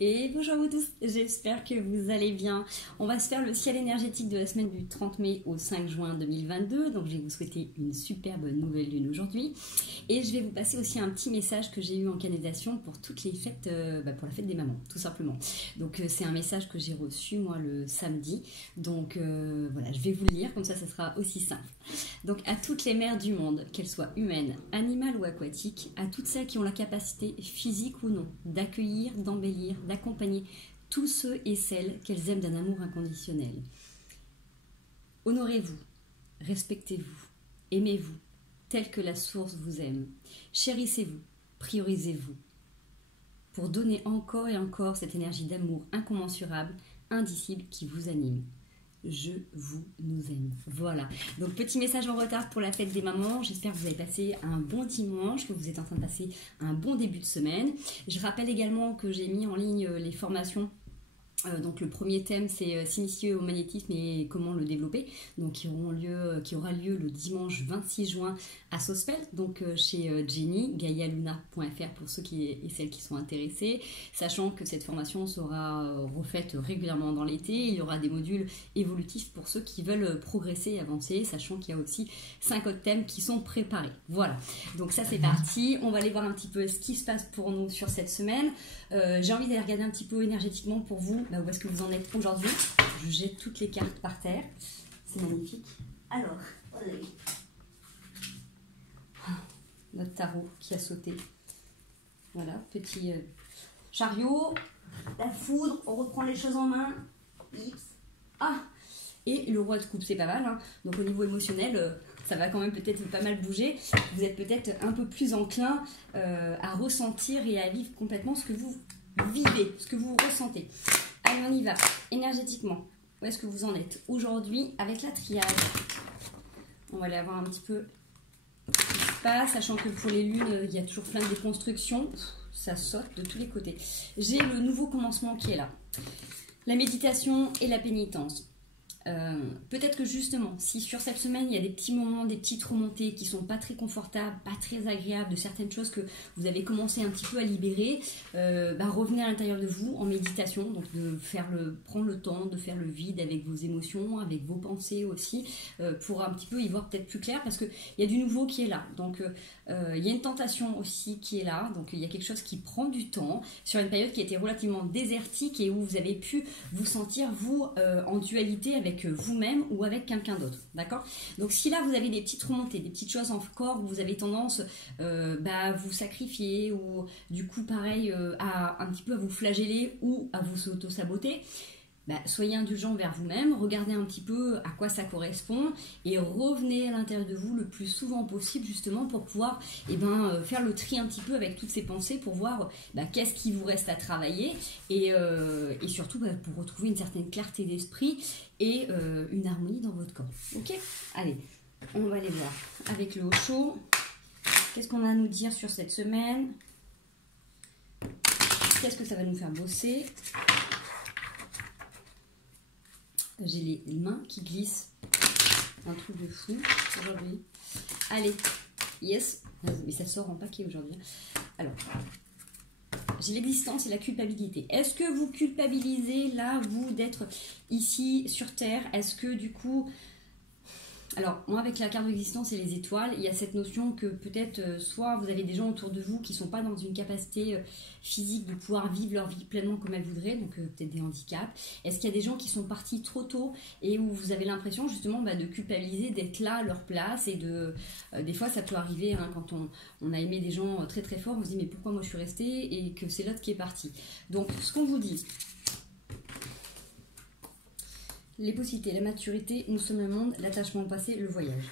Et bonjour à vous tous, j'espère que vous allez bien. On va se faire le ciel énergétique de la semaine du 30 mai au 5 juin 2022. Donc je vais vous souhaiter une superbe nouvelle lune aujourd'hui. Et je vais vous passer aussi un petit message que j'ai eu en canalisation pour toutes les fêtes, pour la fête des mamans, tout simplement. Donc c'est un message que j'ai reçu moi le samedi. Donc voilà, je vais vous le lire, comme ça sera aussi simple. Donc à toutes les mères du monde, qu'elles soient humaines, animales ou aquatiques, à toutes celles qui ont la capacité, physique ou non, d'accueillir, d'embellir, d'accompagner tous ceux et celles qu'elles aiment d'un amour inconditionnel. Honorez-vous, respectez-vous, aimez-vous, tel que la source vous aime. Chérissez-vous, priorisez-vous, pour donner encore et encore cette énergie d'amour incommensurable, indicible qui vous anime. Je nous aime. Voilà. Donc petit message en retard pour la fête des mamans. J'espère que vous avez passé un bon dimanche, que vous êtes en train de passer un bon début de semaine. Je rappelle également que j'ai mis en ligne les formations. Donc le premier thème c'est s'initier au magnétisme et comment le développer, donc qui aura lieu le dimanche 26 juin à Sospel, donc chez Jenny, gaialuna.fr pour ceux et celles qui sont intéressés, sachant que cette formation sera refaite régulièrement dans l'été. Il y aura des modules évolutifs pour ceux qui veulent progresser et avancer, sachant qu'il y a aussi 5 autres thèmes qui sont préparés. Voilà, donc ça c'est parti, on va aller voir un petit peu ce qui se passe pour nous sur cette semaine. J'ai envie d'aller regarder un petit peu énergétiquement pour vous, où est-ce que vous en êtes aujourd'hui. Je jette toutes les cartes par terre, c'est magnifique. Alors, notre tarot qui a sauté. Voilà, petit chariot, la foudre, on reprend les choses en main. Et le roi de coupe, c'est pas mal, hein. Donc au niveau émotionnel, ça va quand même peut-être pas mal bouger. Vous êtes peut-être un peu plus enclin à ressentir et à vivre complètement ce que vous vivez, ce que vous ressentez. Allez, on y va. Énergétiquement, où est-ce que vous en êtes aujourd'hui avec la triade? On va aller voir un petit peu ce qui se passe, sachant que pour les lunes, il y a toujours plein de déconstructions. Ça saute de tous les côtés. J'ai le nouveau commencement qui est là. La méditation et la pénitence. Peut-être que justement, si sur cette semaine il y a des petits moments, des petites remontées qui sont pas très confortables, pas très agréables, de certaines choses que vous avez commencé un petit peu à libérer, revenez à l'intérieur de vous en méditation, donc de prendre le temps de faire le vide avec vos émotions, avec vos pensées aussi, pour un petit peu y voir peut-être plus clair, parce qu'il y a du nouveau qui est là. Donc il y a une tentation aussi qui est là, donc il y a quelque chose qui prend du temps sur une période qui a été relativement désertique et où vous avez pu vous sentir vous en dualité avec vous-même ou avec quelqu'un d'autre, d'accord? Donc si là vous avez des petites remontées, des petites choses encore où vous avez tendance à vous sacrifier ou du coup pareil à un petit peu à vous flageller ou à vous auto-saboter, soyez indulgent vers vous-même, regardez un petit peu à quoi ça correspond et revenez à l'intérieur de vous le plus souvent possible justement pour pouvoir faire le tri un petit peu avec toutes ces pensées pour voir qu'est-ce qui vous reste à travailler et surtout pour retrouver une certaine clarté d'esprit et une harmonie dans votre corps. Ok, allez, on va aller voir avec le Osho. Qu'est-ce qu'on a à nous dire sur cette semaine? Qu'est-ce que ça va nous faire bosser? J'ai les mains qui glissent. Un truc de fou aujourd'hui. Allez, yes. Mais ça sort en paquet aujourd'hui. Alors, j'ai l'existence et la culpabilité. Est-ce que vous culpabilisez là, vous, d'être ici sur Terre? Est-ce que du coup... Alors, moi, avec la carte d'existence et les étoiles, il y a cette notion que peut-être, soit vous avez des gens autour de vous qui ne sont pas dans une capacité physique de pouvoir vivre leur vie pleinement comme elles voudraient, donc peut-être des handicaps. Est-ce qu'il y a des gens qui sont partis trop tôt et où vous avez l'impression justement de culpabiliser, d'être là à leur place et des fois, ça peut arriver hein, quand on a aimé des gens très très fort, on se dit mais pourquoi moi je suis restée et que c'est l'autre qui est parti. Donc, ce qu'on vous dit... Les possibilités, la maturité, nous sommes le monde, l'attachement au passé, le voyage.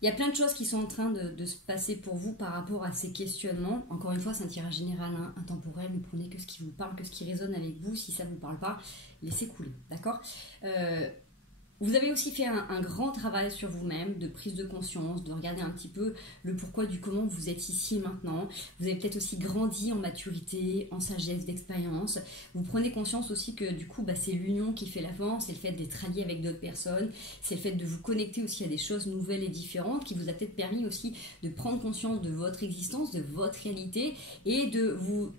Il y a plein de choses qui sont en train de se passer pour vous par rapport à ces questionnements. Encore une fois, c'est un tirage général, hein, intemporel. Ne prenez que ce qui vous parle, que ce qui résonne avec vous. Si ça ne vous parle pas, laissez couler, d'accord? Vous avez aussi fait un grand travail sur vous-même, de prise de conscience, de regarder un petit peu le pourquoi du comment vous êtes ici et maintenant. Vous avez peut-être aussi grandi en maturité, en sagesse, d'expérience. Vous prenez conscience aussi que du coup, c'est l'union qui fait la force, c'est le fait d'être allié avec d'autres personnes, c'est le fait de vous connecter aussi à des choses nouvelles et différentes qui vous a peut-être permis aussi de prendre conscience de votre existence, de votre réalité et de vous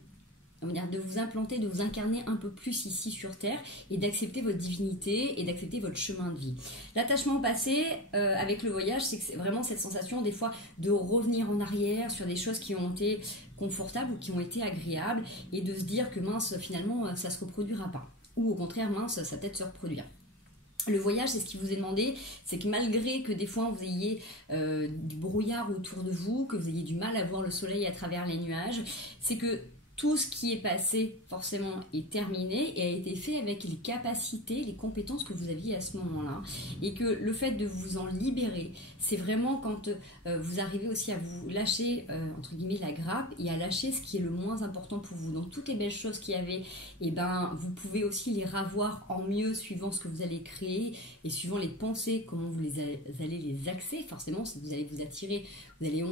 on va dire, de vous implanter, de vous incarner un peu plus ici sur Terre et d'accepter votre divinité et d'accepter votre chemin de vie. L'attachement au passé avec le voyage, c'est que c'est vraiment cette sensation des fois de revenir en arrière sur des choses qui ont été confortables ou qui ont été agréables et de se dire que mince, finalement, ça ne se reproduira pas. Ou au contraire, mince, ça va peut-être se reproduire. Le voyage, c'est ce qui vous est demandé, c'est que malgré que des fois vous ayez du brouillard autour de vous, que vous ayez du mal à voir le soleil à travers les nuages, c'est que tout ce qui est passé, forcément, est terminé et a été fait avec les capacités, les compétences que vous aviez à ce moment-là. Et que le fait de vous en libérer, c'est vraiment quand vous arrivez aussi à vous lâcher, entre guillemets, la grappe et à lâcher ce qui est le moins important pour vous. Donc, toutes les belles choses qu'il y avait, eh ben, vous pouvez aussi les ravoir en mieux suivant ce que vous allez créer et suivant les pensées, comment vous allez les axer. Forcément, si vous allez vous attirer, vous allez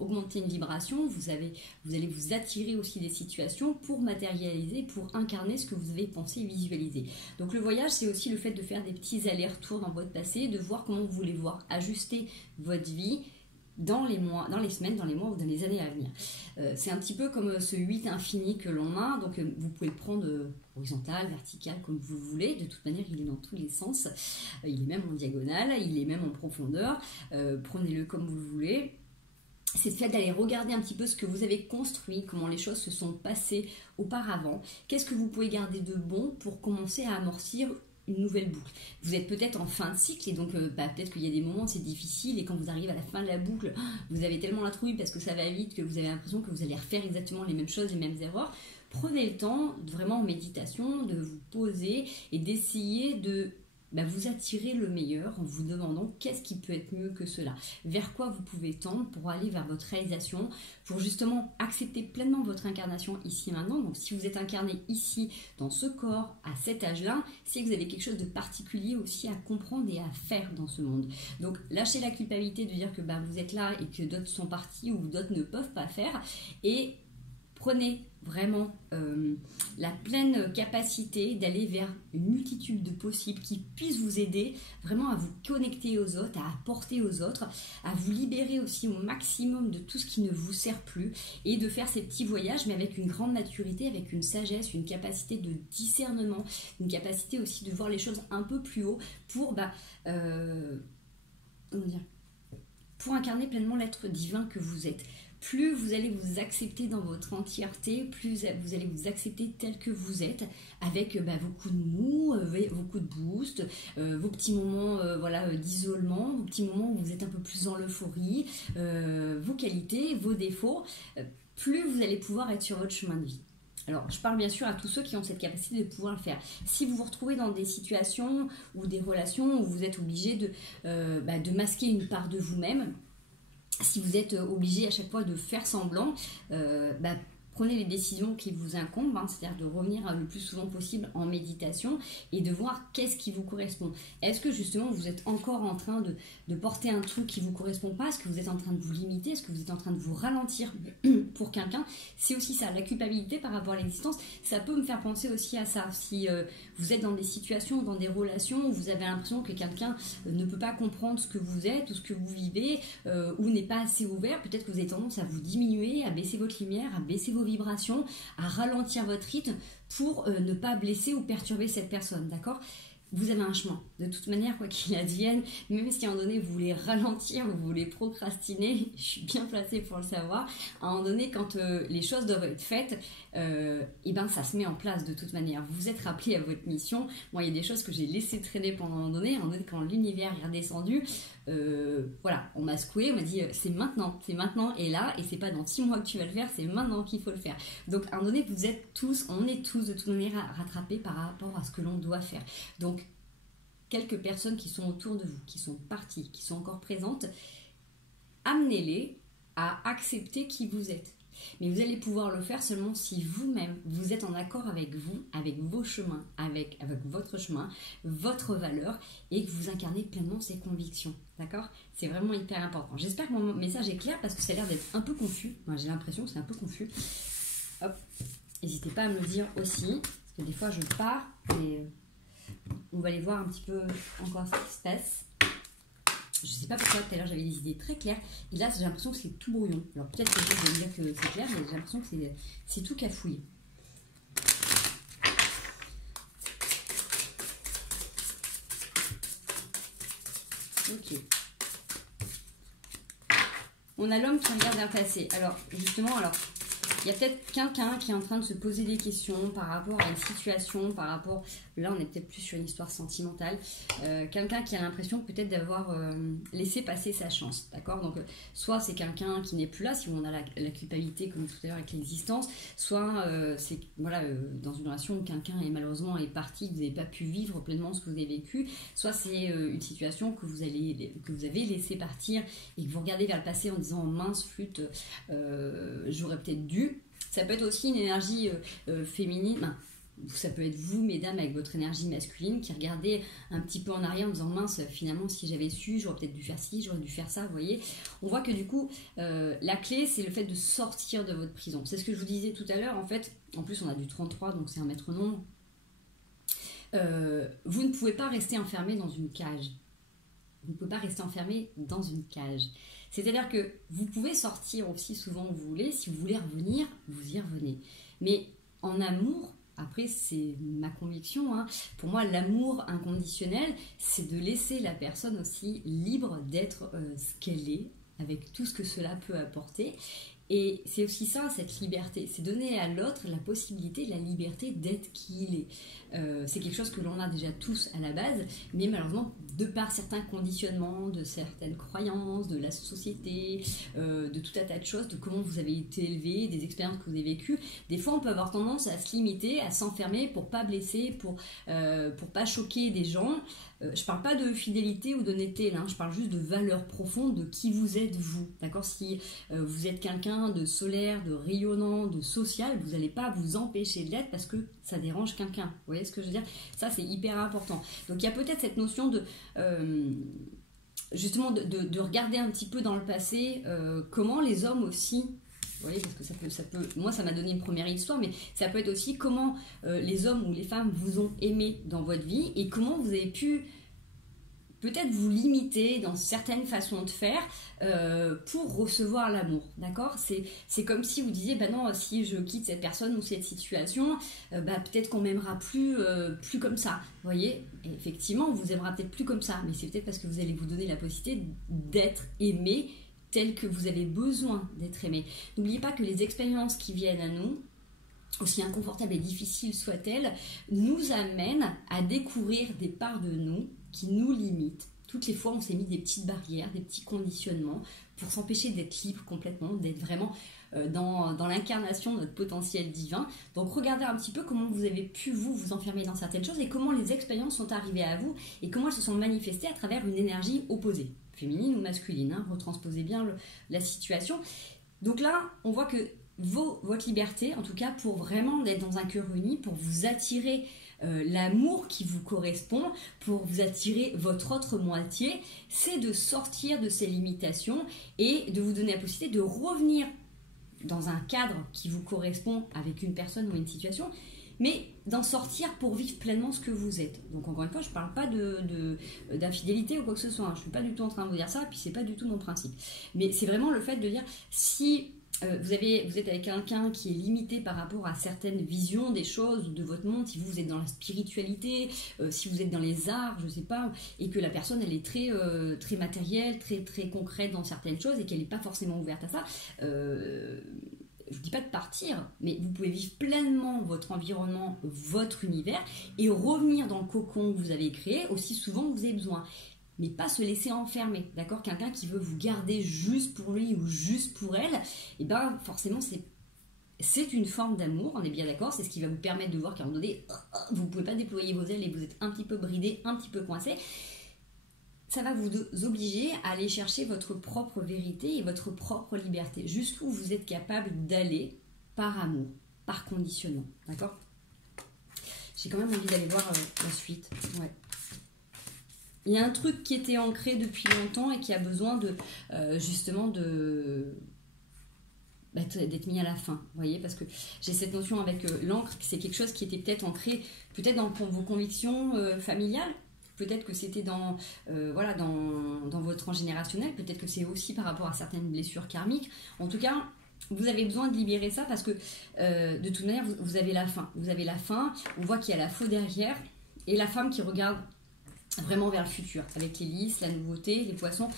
augmenter une vibration, vous allez vous attirer aussi des situations pour matérialiser, pour incarner ce que vous avez pensé et visualisé. Donc le voyage, c'est aussi le fait de faire des petits allers-retours dans votre passé, de voir comment vous voulez voir ajuster votre vie dans les mois, dans les semaines, dans les mois ou dans les années à venir. C'est un petit peu comme ce 8 infini que l'on a, donc vous pouvez le prendre horizontal, vertical, comme vous voulez. De toute manière, il est dans tous les sens. Il est même en diagonale, il est même en profondeur. Prenez-le comme vous voulez. C'est le fait d'aller regarder un petit peu ce que vous avez construit, comment les choses se sont passées auparavant. Qu'est-ce que vous pouvez garder de bon pour commencer à amortir une nouvelle boucle. Vous êtes peut-être en fin de cycle et donc peut-être qu'il y a des moments où c'est difficile et quand vous arrivez à la fin de la boucle, vous avez tellement la trouille parce que ça va vite que vous avez l'impression que vous allez refaire exactement les mêmes choses, les mêmes erreurs. Prenez le temps, vraiment en méditation, de vous poser et d'essayer de vous attirer le meilleur en vous demandant qu'est-ce qui peut être mieux que cela, vers quoi vous pouvez tendre pour aller vers votre réalisation, pour justement accepter pleinement votre incarnation ici et maintenant. Donc si vous êtes incarné ici dans ce corps à cet âge-là, c'est que vous avez quelque chose de particulier aussi à comprendre et à faire dans ce monde. Donc lâchez la culpabilité de dire que vous êtes là et que d'autres sont partis ou d'autres ne peuvent pas faire, et prenez vraiment la pleine capacité d'aller vers une multitude de possibles qui puissent vous aider vraiment à vous connecter aux autres, à apporter aux autres, à vous libérer aussi au maximum de tout ce qui ne vous sert plus et de faire ces petits voyages mais avec une grande maturité, avec une sagesse, une capacité de discernement, une capacité aussi de voir les choses un peu plus haut pour pour incarner pleinement l'être divin que vous êtes. Plus vous allez vous accepter dans votre entièreté, plus vous allez vous accepter tel que vous êtes, avec vos coups de mou, vos coups de boost, vos petits moments d'isolement, vos petits moments où vous êtes un peu plus dans l'euphorie, vos qualités, vos défauts, plus vous allez pouvoir être sur votre chemin de vie. Alors, je parle bien sûr à tous ceux qui ont cette capacité de pouvoir le faire. Si vous vous retrouvez dans des situations ou des relations où vous êtes obligé de masquer une part de vous-même, si vous êtes obligé à chaque fois de faire semblant, prenez les décisions qui vous incombent, c'est-à-dire de revenir le plus souvent possible en méditation et de voir qu'est-ce qui vous correspond. Est-ce que justement vous êtes encore en train de porter un truc qui ne vous correspond pas? Est-ce que vous êtes en train de vous limiter? Est-ce que vous êtes en train de vous ralentir pour quelqu'un? C'est aussi ça, la culpabilité par rapport à l'existence. Ça peut me faire penser aussi à ça. Si vous êtes dans des situations, dans des relations où vous avez l'impression que quelqu'un ne peut pas comprendre ce que vous êtes ou ce que vous vivez ou n'est pas assez ouvert, peut-être que vous avez tendance à vous diminuer, à baisser votre lumière, à baisser vos vibrations, à ralentir votre rythme pour ne pas blesser ou perturber cette personne, d'accord? Vous avez un chemin. De toute manière, quoi qu'il advienne, même si à un moment donné vous voulez ralentir, vous voulez procrastiner, je suis bien placée pour le savoir, à un moment donné quand les choses doivent être faites, ça se met en place de toute manière. Vous vous êtes rappelé à votre mission. Moi, il y a des choses que j'ai laissé traîner pendant un moment donné quand l'univers est redescendu, on m'a secoué, on m'a dit c'est maintenant et là, et c'est pas dans 6 mois que tu vas le faire, c'est maintenant qu'il faut le faire. Donc à un moment donné, on est tous de toute manière rattrapés par rapport à ce que l'on doit faire. Donc quelques personnes qui sont autour de vous, qui sont parties, qui sont encore présentes, amenez-les à accepter qui vous êtes. Mais vous allez pouvoir le faire seulement si vous-même, vous êtes en accord avec vous, avec vos chemins, avec votre chemin, votre valeur, et que vous incarnez pleinement ces convictions. D'accord? C'est vraiment hyper important. J'espère que mon message est clair parce que ça a l'air d'être un peu confus. Moi, j'ai l'impression que c'est un peu confus. Hop. N'hésitez pas à me le dire aussi, parce que des fois je pars et on va aller voir un petit peu encore ce qui se passe. Je ne sais pas pourquoi, tout à l'heure j'avais des idées très claires et là j'ai l'impression que c'est tout brouillon. Alors peut-être que je vais me dire que c'est clair, mais j'ai l'impression que c'est tout cafouillé. Ok. On a l'homme qui regarde vers le passé. Alors, justement, il y a peut-être quelqu'un qui est en train de se poser des questions par rapport à une situation, par rapport... Là, on est peut-être plus sur une histoire sentimentale. Quelqu'un qui a l'impression peut-être d'avoir laissé passer sa chance, d'accord? Donc, soit c'est quelqu'un qui n'est plus là, si on a la culpabilité, comme tout à l'heure avec l'existence, soit c'est voilà, dans une relation où quelqu'un est malheureusement parti, que vous n'avez pas pu vivre pleinement ce que vous avez vécu, soit c'est une situation que vous avez laissé partir et que vous regardez vers le passé en disant « mince, flûte, j'aurais peut-être dû ». Ça peut être aussi une énergie féminine, ça peut être vous, mesdames, avec votre énergie masculine, qui regardez un petit peu en arrière en disant mince, finalement, si j'avais su, j'aurais peut-être dû faire ci, j'aurais dû faire ça, vous voyez. On voit que du coup, la clé, c'est le fait de sortir de votre prison. C'est ce que je vous disais tout à l'heure, en fait. En plus, on a du 33, donc c'est un maître nombre. Vous ne pouvez pas rester enfermé dans une cage. Vous ne pouvez pas rester enfermé dans une cage. C'est-à-dire que vous pouvez sortir aussi souvent où vous voulez. Si vous voulez revenir, vous y revenez. Mais en amour, après c'est ma conviction, hein, pour moi l'amour inconditionnel, c'est de laisser la personne aussi libre d'être ce qu'elle est, avec tout ce que cela peut apporter. Et c'est aussi ça, cette liberté, c'est donner à l'autre la possibilité, la liberté d'être qui il est. C'est quelque chose que l'on a déjà tous à la base, mais malheureusement, de par certains conditionnements, de certaines croyances, de la société, de tout un tas de choses, de comment vous avez été élevé, des expériences que vous avez vécues, des fois on peut avoir tendance à se limiter, à s'enfermer pour pas blesser, pour pas choquer des gens. Je parle pas de fidélité ou d'honnêteté, là, je parle juste de valeur profonde, de qui vous êtes vous, d'accord? Si vous êtes quelqu'un de solaire, de rayonnant, de social, vous n'allez pas vous empêcher de l'être parce que ça dérange quelqu'un, vous voyez ce que je veux dire? Ça c'est hyper important. Donc il y a peut-être cette notion de justement de regarder un petit peu dans le passé comment les hommes aussi... Vous voyez, parce que ça peut, moi ça m'a donné une première histoire, mais ça peut être aussi comment les hommes ou les femmes vous ont aimé dans votre vie et comment vous avez pu peut-être vous limiter dans certaines façons de faire pour recevoir l'amour, d'accord? C'est comme si vous disiez, bah non, si je quitte cette personne ou cette situation, bah peut-être qu'on m'aimera plus comme ça, vous voyez? Et effectivement, on vous aimera peut-être plus comme ça, mais c'est peut-être parce que vous allez vous donner la possibilité d'être aimé tel que vous avez besoin d'être aimé. N'oubliez pas que les expériences qui viennent à nous, aussi inconfortables et difficiles soient-elles, nous amènent à découvrir des parts de nous qui nous limitent. Toutes les fois, on s'est mis des petites barrières, des petits conditionnements pour s'empêcher d'être libre complètement, d'être vraiment dans l'incarnation de notre potentiel divin. Donc regardez un petit peu comment vous avez pu vous enfermer dans certaines choses et comment les expériences sont arrivées à vous et comment elles se sont manifestées à travers une énergie opposée, féminine ou masculine, hein, retransposez bien la situation. Donc là, on voit que votre liberté, en tout cas pour vraiment être dans un cœur uni, pour vous attirer l'amour qui vous correspond, pour vous attirer votre autre moitié, c'est de sortir de ces limitations et de vous donner la possibilité de revenir dans un cadre qui vous correspond avec une personne ou une situation, mais d'en sortir pour vivre pleinement ce que vous êtes. Donc encore une fois, je ne parle pas d'infidélité ou quoi que ce soit, hein. Je ne suis pas du tout en train de vous dire ça, et puis c'est pas du tout mon principe. Mais c'est vraiment le fait de dire, si vous êtes avec quelqu'un qui est limité par rapport à certaines visions des choses, de votre monde, si vous êtes dans la spiritualité, si vous êtes dans les arts, je ne sais pas, et que la personne elle est très, très matérielle, très, très concrète dans certaines choses, et qu'elle n'est pas forcément ouverte à ça, je ne dis pas de partir, mais vous pouvez vivre pleinement votre environnement, votre univers, et revenir dans le cocon que vous avez créé aussi souvent que vous avez besoin. Mais pas se laisser enfermer, d'accord? Quelqu'un qui veut vous garder juste pour lui ou juste pour elle, et ben forcément c'est une forme d'amour, on est bien d'accord, c'est ce qui va vous permettre de voir qu'à un moment donné, vous ne pouvez pas déployer vos ailes et vous êtes un petit peu bridé, un petit peu coincé. Ça va vous obliger à aller chercher votre propre vérité et votre propre liberté, jusqu'où vous êtes capable d'aller par amour, par conditionnement, d'accord? J'ai quand même envie d'aller voir la suite, ouais. Il y a un truc qui était ancré depuis longtemps et qui a besoin justement d'être mis à la fin, vous voyez, parce que j'ai cette notion avec l'encre, c'est quelque chose qui était peut-être ancré, peut-être dans vos convictions familiales, peut-être que c'était dans votre transgénérationnel, peut-être que c'est aussi par rapport à certaines blessures karmiques. En tout cas, vous avez besoin de libérer ça parce que de toute manière, vous avez la faim. Vous avez la faim, on voit qu'il y a la faim derrière et la femme qui regarde vraiment vers le futur, avec les lys, la nouveauté, les poissons.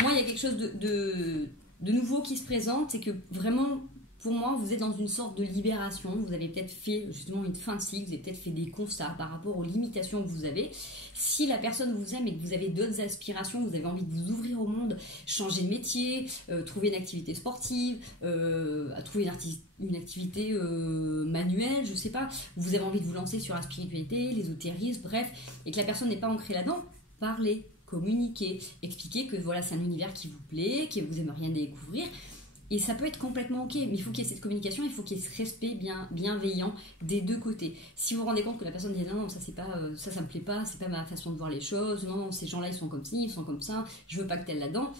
Moi, il y a quelque chose de nouveau qui se présente, c'est que vraiment, pour moi, vous êtes dans une sorte de libération. Vous avez peut-être fait justement une fin de cycle, vous avez peut-être fait des constats par rapport aux limitations que vous avez. Si la personne vous aime et que vous avez d'autres aspirations, vous avez envie de vous ouvrir au monde, changer de métier, trouver une activité sportive, trouver une activité manuelle, je sais pas, vous avez envie de vous lancer sur la spiritualité, l'ésotérisme, bref, et que la personne n'est pas ancrée là-dedans, parlez, communiquez, expliquez que voilà, c'est un univers qui vous plaît, que vous aimeriez découvrir. Et ça peut être complètement ok, mais il faut qu'il y ait cette communication, il faut qu'il y ait ce respect bienveillant des deux côtés. Si vous vous rendez compte que la personne dit non, ça c'est pas, ça me plaît pas, c'est pas ma façon de voir les choses, non, ces gens-là ils sont comme ci, ils sont comme ça, je veux pas que t'ailles là-dedans,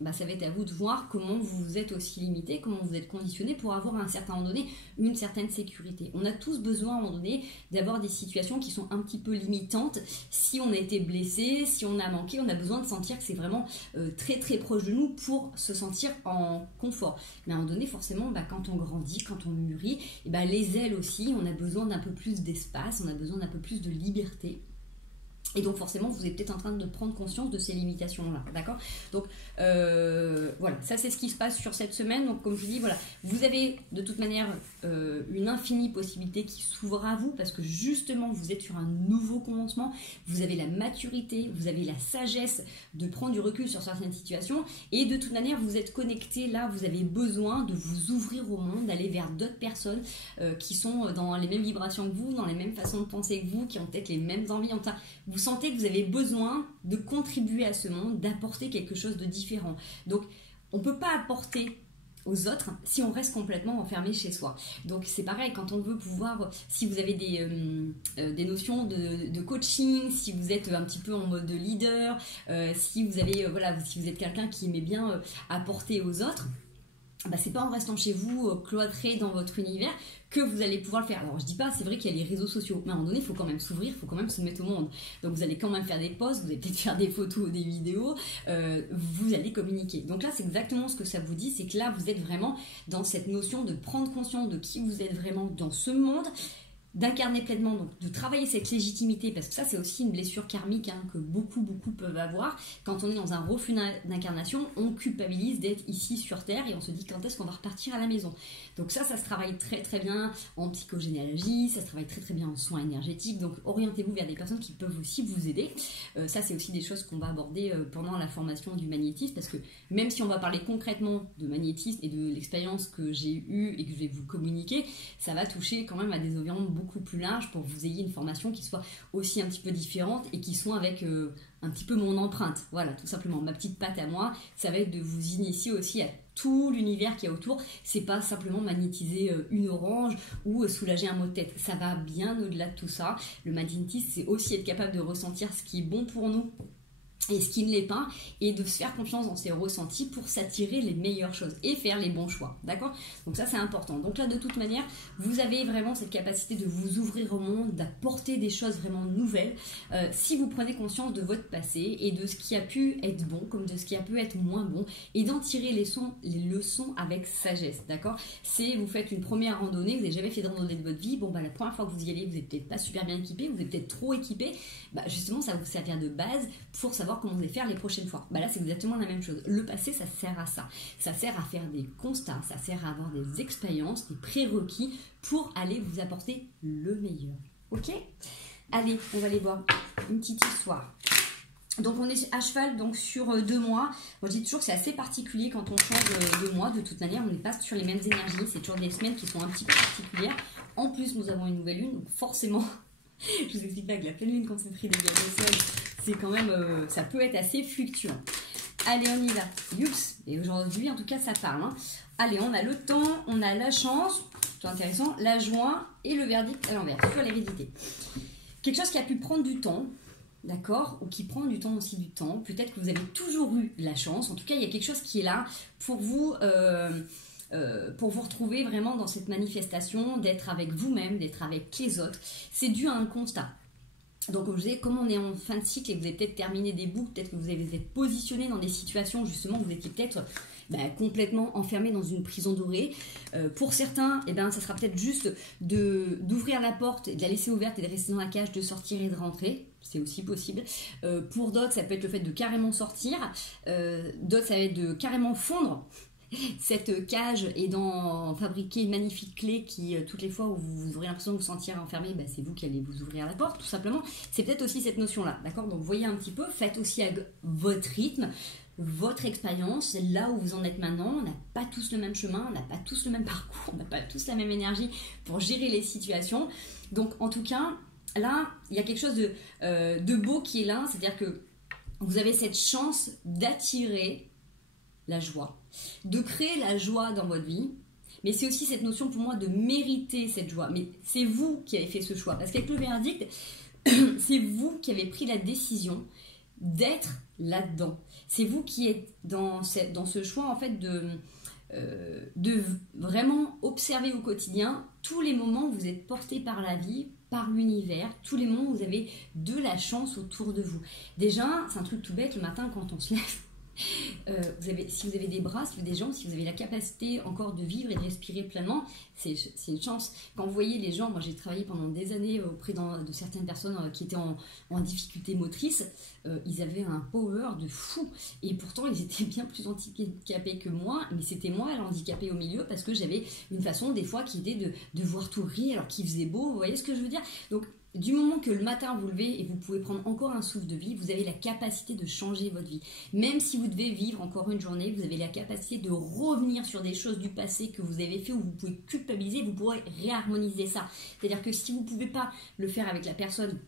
bah, ça va être à vous de voir comment vous êtes aussi limité, comment vous êtes conditionné pour avoir à un certain moment donné une certaine sécurité. On a tous besoin à un moment donné d'avoir des situations qui sont un petit peu limitantes. Si on a été blessé, si on a manqué, on a besoin de sentir que c'est vraiment très très proche de nous pour se sentir en confort. Mais à un moment donné, forcément, bah, quand on grandit, quand on mûrit, et bah, les ailes aussi, on a besoin d'un peu plus d'espace, on a besoin d'un peu plus de liberté. Et donc forcément, vous êtes peut-être en train de prendre conscience de ces limitations-là, d'accord? Donc voilà, ça c'est ce qui se passe sur cette semaine. Donc comme je dis, voilà, vous avez de toute manière une infinie possibilité qui s'ouvre à vous parce que justement, vous êtes sur un nouveau commencement. Vous avez la maturité, vous avez la sagesse de prendre du recul sur certaines situations. Et de toute manière, vous êtes connecté là, vous avez besoin de vous ouvrir au monde, d'aller vers d'autres personnes qui sont dans les mêmes vibrations que vous, dans les mêmes façons de penser que vous, qui ont peut-être les mêmes envies. Enfin, vous sentez que vous avez besoin de contribuer à ce monde, d'apporter quelque chose de différent. Donc, on ne peut pas apporter aux autres si on reste complètement enfermé chez soi. Donc, c'est pareil, quand on veut pouvoir, si vous avez des notions de coaching, si vous êtes un petit peu en mode leader, si vous avez, voilà, si vous êtes quelqu'un qui aimait bien apporter aux autres, bah, c'est pas en restant chez vous, cloîtré dans votre univers, que vous allez pouvoir le faire. Alors je dis pas, c'est vrai qu'il y a les réseaux sociaux, mais à un moment donné, il faut quand même s'ouvrir, il faut quand même se mettre au monde. Donc vous allez quand même faire des posts, vous allez peut-être faire des photos, des vidéos, vous allez communiquer. Donc là, c'est exactement ce que ça vous dit, c'est que là, vous êtes vraiment dans cette notion de prendre conscience de qui vous êtes vraiment dans ce monde, d'incarner pleinement, donc de travailler cette légitimité, parce que ça c'est aussi une blessure karmique que beaucoup peuvent avoir. Quand on est dans un refus d'incarnation, on culpabilise d'être ici sur Terre et on se dit quand est-ce qu'on va repartir à la maison. Donc ça se travaille très très bien en psychogénéalogie, ça se travaille très très bien en soins énergétiques, donc orientez-vous vers des personnes qui peuvent aussi vous aider. Ça c'est aussi des choses qu'on va aborder pendant la formation du magnétisme, parce que même si on va parler concrètement de magnétisme et de l'expérience que j'ai eue et que je vais vous communiquer, ça va toucher quand même à des environnements beaucoup plus larges pour que vous ayez une formation qui soit aussi un petit peu différente et qui soit avec un petit peu mon empreinte. Voilà, tout simplement, ma petite patte à moi, ça va être de vous initier aussi à tout l'univers qu'il y a autour. C'est pas simplement magnétiser une orange ou soulager un mot de tête. Ça va bien au-delà de tout ça. Le magnétisme, c'est aussi être capable de ressentir ce qui est bon pour nous et ce qui ne l'est pas, et de se faire confiance dans ses ressentis pour s'attirer les meilleures choses et faire les bons choix, d'accord? Donc ça c'est important. Donc là de toute manière, vous avez vraiment cette capacité de vous ouvrir au monde, d'apporter des choses vraiment nouvelles, si vous prenez conscience de votre passé et de ce qui a pu être bon comme de ce qui a pu être moins bon, et d'en tirer les leçons avec sagesse, d'accord? C'est, vous faites une première randonnée, vous n'avez jamais fait de randonnée de votre vie, bon bah la première fois que vous y allez, vous n'êtes peut-être pas super bien équipé, vous êtes peut-être trop équipé, bah justement ça va vous servir de base pour savoir comment vous allez faire les prochaines fois. Bah là c'est exactement la même chose. Le passé ça sert à ça. Ça sert à faire des constats, ça sert à avoir des expériences, des prérequis pour aller vous apporter le meilleur. Ok? Allez, on va aller voir une petite histoire. Donc on est à cheval donc sur 2 mois. Moi je dis toujours que c'est assez particulier quand on change de mois. De toute manière, on n'est pas sur les mêmes énergies. C'est toujours des semaines qui sont un petit peu particulières. En plus, nous avons une nouvelle lune, donc forcément, je vous explique pas que la pleine lune concentrée des gaz au sol, c'est quand même, ça peut être assez fluctuant. Allez, on y va. Youps. Et aujourd'hui, en tout cas, ça parle. Hein. Allez, on a le temps, on a la chance, c'est intéressant, la joie et le verdict à l'envers sur l'hérédité. Quelque chose qui a pu prendre du temps. D'accord, ou qui prend du temps aussi du temps. Peut-être que vous avez toujours eu la chance. En tout cas, il y a quelque chose qui est là pour vous retrouver vraiment dans cette manifestation, d'être avec vous-même, d'être avec les autres. C'est dû à un constat. Donc, comme je disais, comme on est en fin de cycle et que vous avez peut-être terminé des boucles, peut-être que vous avez été positionné dans des situations justement où vous étiez peut-être complètement enfermé dans une prison dorée. Pour certains, ça sera peut-être juste d'ouvrir la porte, de la laisser ouverte et de rester dans la cage, de sortir et de rentrer. C'est aussi possible. Pour d'autres, ça peut être le fait de carrément sortir. D'autres, ça va être de carrément fondre cette cage et d'en fabriquer une magnifique clé qui, toutes les fois où vous aurez l'impression de vous sentir enfermé, c'est vous qui allez vous ouvrir la porte, tout simplement. C'est peut-être aussi cette notion-là, d'accord? Donc, voyez un petit peu, faites aussi avec votre rythme, votre expérience, là où vous en êtes maintenant. On n'a pas tous le même chemin, on n'a pas tous le même parcours, on n'a pas tous la même énergie pour gérer les situations. Donc, en tout cas, là, il y a quelque chose de beau qui est là, c'est-à-dire que vous avez cette chance d'attirer la joie, de créer la joie dans votre vie, mais c'est aussi cette notion pour moi de mériter cette joie. Mais c'est vous qui avez fait ce choix, parce qu'avec le verdict, c'est vous qui avez pris la décision d'être là-dedans. C'est vous qui êtes dans ce choix en fait de vraiment observer au quotidien tous les moments où vous êtes porté par la vie, par l'univers, tous les moments où vous avez de la chance autour de vous. Déjà, c'est un truc tout bête, le matin quand on se lève, si vous avez des bras, si vous avez des jambes, si vous avez la capacité encore de vivre et de respirer pleinement, c'est une chance. Quand vous voyez les gens, moi j'ai travaillé pendant des années auprès de certaines personnes qui étaient en difficulté motrice, ils avaient un power de fou et pourtant ils étaient bien plus handicapés que moi, mais c'était moi l'handicapé au milieu parce que j'avais une façon des fois qui était de voir tout rire alors qu'il faisait beau, vous voyez ce que je veux dire? Donc du moment que le matin vous levez et vous pouvez prendre encore un souffle de vie, vous avez la capacité de changer votre vie. Même si vous devez vivre encore une journée, vous avez la capacité de revenir sur des choses du passé que vous avez fait où vous pouvez culpabiliser, vous pourrez réharmoniser ça. C'est-à-dire que si vous ne pouvez pas le faire avec la personne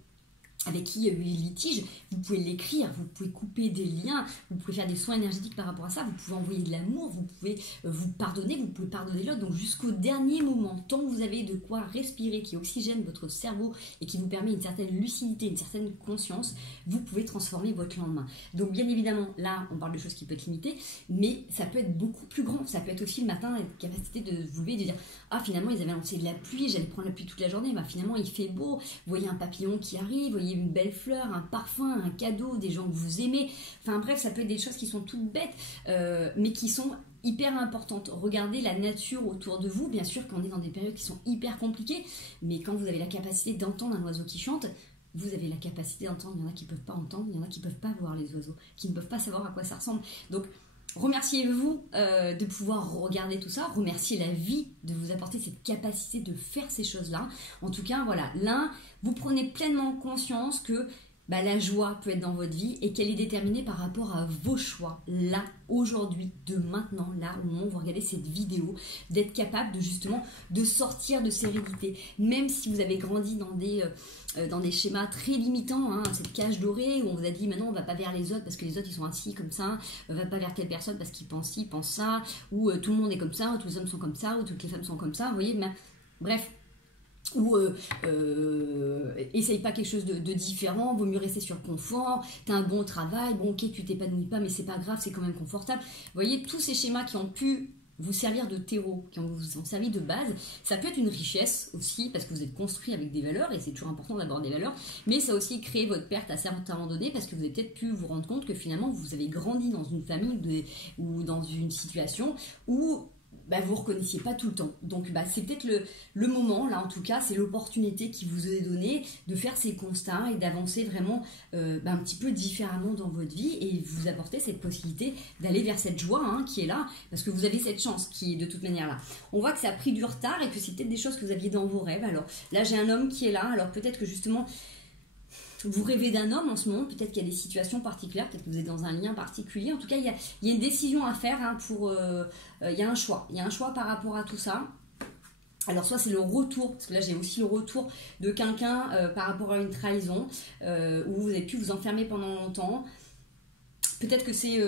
avec qui il y a eu les litiges, vous pouvez l'écrire, vous pouvez couper des liens, vous pouvez faire des soins énergétiques par rapport à ça, vous pouvez envoyer de l'amour, vous pouvez vous pardonner, vous pouvez pardonner l'autre. Donc jusqu'au dernier moment, tant que vous avez de quoi respirer, qui oxygène votre cerveau et qui vous permet une certaine lucidité, une certaine conscience, vous pouvez transformer votre lendemain. Donc bien évidemment, là, on parle de choses qui peuvent être limitées, mais ça peut être beaucoup plus grand. Ça peut être aussi le matin, la capacité de vous lever et de dire « Ah, finalement, ils avaient lancé de la pluie, j'allais prendre la pluie toute la journée, finalement, il fait beau, vous voyez un papillon qui arrive, vous voyez une belle fleur, un parfum, un cadeau, des gens que vous aimez. » Enfin bref, ça peut être des choses qui sont toutes bêtes, mais qui sont hyper importantes. Regardez la nature autour de vous. Bien sûr qu'on est dans des périodes qui sont hyper compliquées, mais quand vous avez la capacité d'entendre un oiseau qui chante, vous avez la capacité d'entendre. Il y en a qui ne peuvent pas entendre, il y en a qui ne peuvent pas voir les oiseaux, qui ne peuvent pas savoir à quoi ça ressemble. Donc, remerciez-vous de pouvoir regarder tout ça, remerciez la vie de vous apporter cette capacité de faire ces choses-là. En tout cas, voilà, là, vous prenez pleinement conscience que la joie peut être dans votre vie et qu'elle est déterminée par rapport à vos choix, là, aujourd'hui, de maintenant, là, au moment où vous regardez cette vidéo, d'être capable de justement de sortir de ces rigidités. Même si vous avez grandi dans des schémas très limitants, cette cage dorée où on vous a dit maintenant on va pas vers les autres parce que les autres ils sont assis comme ça, on va pas vers telle personne parce qu'ils pensent ci, pensent ça, ou tout le monde est comme ça, ou tous les hommes sont comme ça, ou toutes les femmes sont comme ça, vous voyez, bref. Ou essaye pas quelque chose de différent, vaut mieux rester sur le confort, t'as un bon travail, bon ok tu t'épanouis pas mais c'est pas grave, c'est quand même confortable. Vous voyez, tous ces schémas qui ont pu vous servir de terreau, qui vous ont servi de base, ça peut être une richesse aussi parce que vous êtes construit avec des valeurs et c'est toujours important d'avoir des valeurs, mais ça a aussi créé votre perte à certains moments donnés parce que vous avez peut-être pu vous rendre compte que finalement vous avez grandi dans une famille ou dans une situation où vous ne reconnaissiez pas tout le temps. Donc c'est peut-être le moment, là en tout cas, c'est l'opportunité qui vous est donnée de faire ces constats et d'avancer vraiment un petit peu différemment dans votre vie et vous apporter cette possibilité d'aller vers cette joie qui est là, parce que vous avez cette chance qui est de toute manière là. On voit que ça a pris du retard et que c'est peut-être des choses que vous aviez dans vos rêves. Alors là, j'ai un homme qui est là, alors peut-être que justement vous rêvez d'un homme en ce moment, peut-être qu'il y a des situations particulières, peut-être que vous êtes dans un lien particulier. En tout cas, il y a une décision à faire il y a un choix. Il y a un choix par rapport à tout ça. Alors soit c'est le retour, parce que là j'ai aussi le retour de quelqu'un par rapport à une trahison, où vous avez pu vous enfermer pendant longtemps. Peut-être que c'est